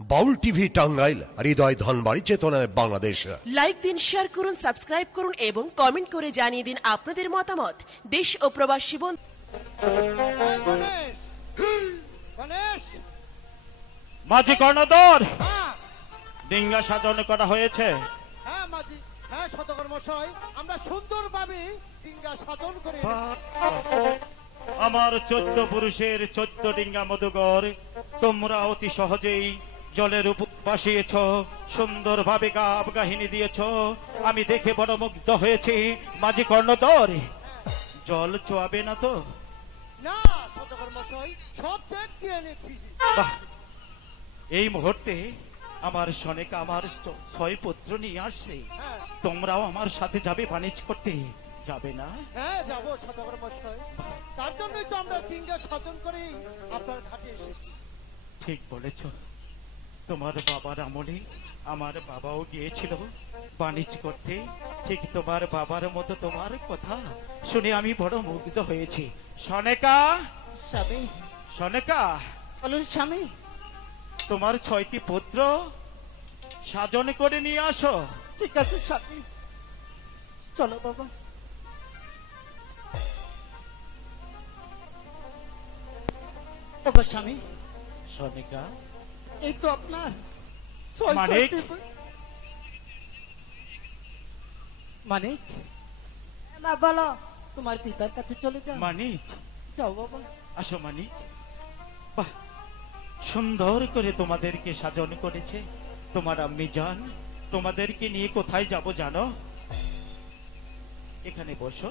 বাউল TV Tangail, হৃদয় ধনবাড়ি, চেতনায় Bangladesh. Like দিন, share করুন, সাবস্ক্রাইব করুন এবং কমেন্ট করে জানিয়ে দিন আপনাদের মতামত। দেশ ও প্রবাসী বন্ধু মাঝি কর্ণধর, ডিঙ্গা সাজানো করা হয়েছে। হ্যাঁ মাঝি, হ্যাঁ সদাগর মশাই, আমরা সুন্দরভাবে ডিঙ্গা সাধন করে আমার 14 পুরুষের 14 ডিঙ্গা মধুকর তোমরা অতি সহজেই জলের উপর ভাসিয়েছ, সুন্দরভাবে গাব কাহিনী দিয়েছ। আমি দেখে বড় মুগ্ধ হয়েছি। মাঝি কর্ণধর, জল চোয়াবে না তো? না সদাগর মশাই, সব চেক দিয়ে এনেছি। বাহ, এই মুহূর্তে আমার সনেকা আমার 6 পুত্র নিয়ে আসছে। তোমরাও আমার সাথে যাবে বাণিজ্য করতে, যাবে না? হ্যাঁ যাবো সদাগর মশাই, তার জন্যই তো আমরা ডিঙ্গা সাধন করে আপনার ঘাটে এসেছি। ঠিক বলেছ। তোমার বাবার আমলে আমার বাবাও গিয়েছিল বাণিজ্য করতে। ঠিক তোমার বাবার মতো তোমার কথা শুনে আমি বড় মুগ্ধ হয়েছি। সনেকা, স্বামী সনেকা, বলুন স্বামী। তোমার 6টি পুত্র সাজন করে নিয়ে আসো। ঠিক আছে স্বামী, চলো বাবা। স্বামী, সনিকা, এই তো আপনার মানিক। মানিক, বলো, তোমার পিতার কাছে চলে যাও। মানিক, যাও বাবা। আসো মানিক। বাহ, সুন্দর করে তোমাদেরকে সাজন করেছে তোমার আম্মি জান। তোমাদেরকে নিয়ে কোথায় যাব জানো? এখানে বসো।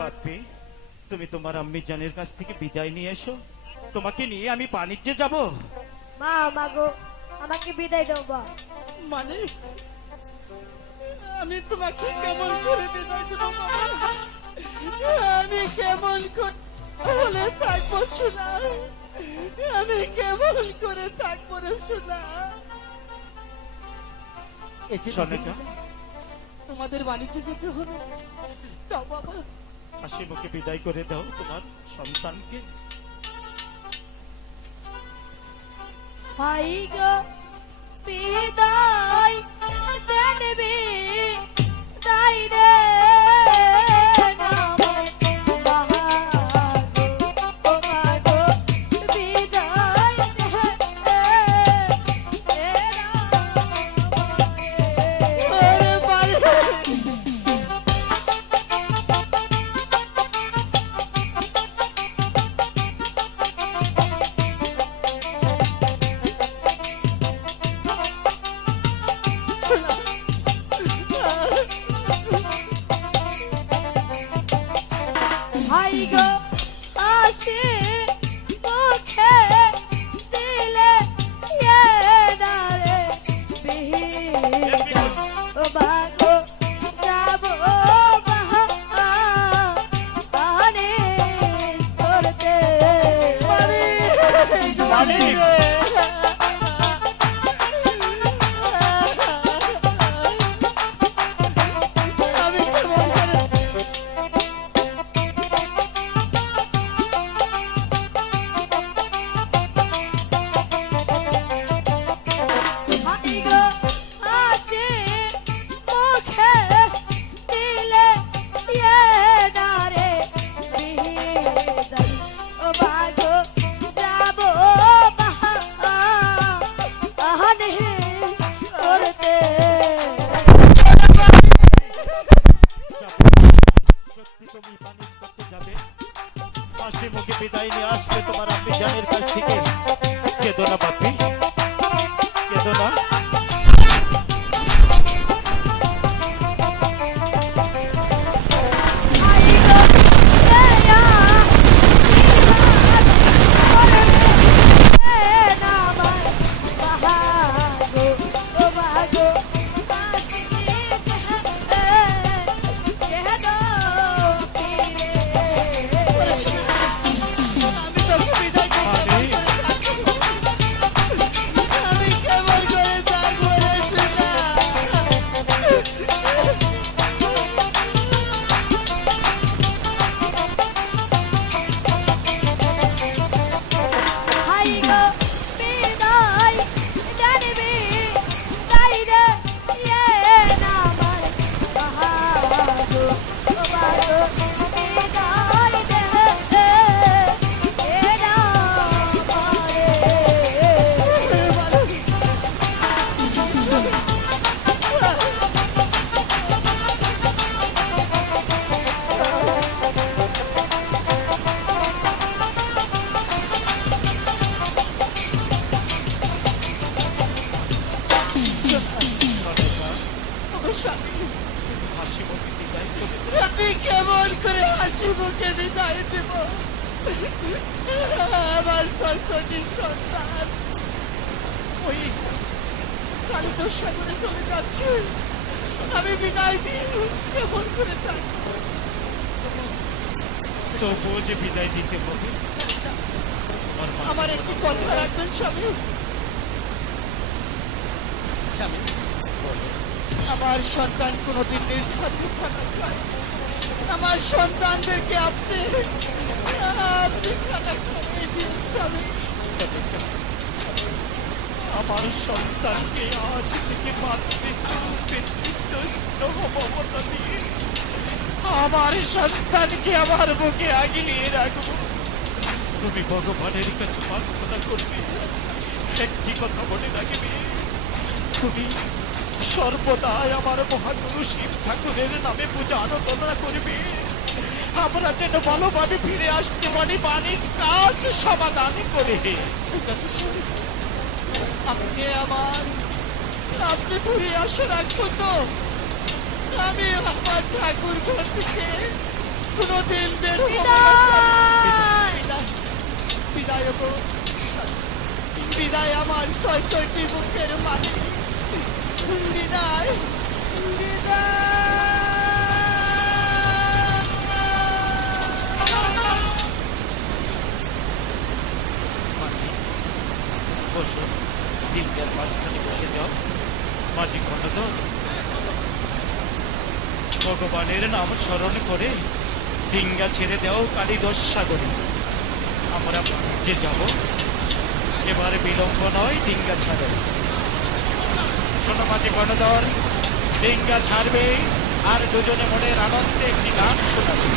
বাপ্পি, তুমি তোমার আম্মি জানের কাছ থেকে বিদায় নিয়ে এসো। তোমাকে নিয়ে আমি বাণিজ্যে যাব। মা, মাগো, আমাকে বিদায় দাও বা। মানে আমি তোমাকে কেমন করে বিদায় দেব বাবা? আমি কেমন করে থাকবো শোনা? আমি কেমন করে থাকবো রে শোনা? সনেকা, তোমাদের বাণিজ্যে যেতে হবে, যাও বাবা। হাসি মুখে বিদায় করে দাও তোমার সন্তানকে। ভাই গো, বিদায় দেনবি দাই রে বিদায় নিয়ে আসবে তোমার আম্মি জানের কাছ থেকে। কেঁদো না বাপ্পি, কেঁদো না। কেমন করে হাসি মুখে বিদায় দেব? আমার সন্ততি সন্তান ওই কালিদাস সাগরে চলে যাচ্ছে। আমি বিদায় দিই, কেমন করে থাকবো? তবুও যে বিদায় দিতে হবে, আমার একটি কথা রাখবেন স্বামী। স্বামী, আমার সন্তান কোনোদিন নিজ হাতে খানা খায়। আমার সন্তানদেরকে আপনি খানা খাওয়াই দিন স্বামী। আমার সন্তানকে আজ থেকে মাতৃত্ব স্নেহ মমতা দিয়ে আমার সন্তানকে আমার বুকে আগিয়ে রাখবো। তুমি ভগবানের কাছে প্রার্থনা করবে, একটি কথা মনে রাখবে, তুমি সর্বদাই আমার মহাগুরু শিব ঠাকুরের নামে পূজা আরাধনা করবে। আমরা যেন ভালোভাবে ফিরে আসতে পারি বাণিজ্য কাজ সমাধান করে। ঠিক আছে স্বামী, আপনি ঘুরে আসে রাখবো তো। আমি আমার ঠাকুর ঘর থেকে কোনোদিন বের হবো না। বিদায় হবো, বিদায় আমার ছয়টি বুকের মাটি। বিদায়, বসো, দিনটার মাঝখানে বসে যাও। মাঝি খণ্ডধর, ভগবানের নাম স্মরণ করে ডিঙ্গা ছেড়ে দাও কালিদাস সাগরে। আমরা যে যাব, এবার বিলম্ব নয়, ডিঙ্গা ছাড়ো। শোনো মাঝি খণ্ডধর, ডিঙ্গা ছাড়বে আর দুজনে মনের আনন্দে একটি গান শোনাবে।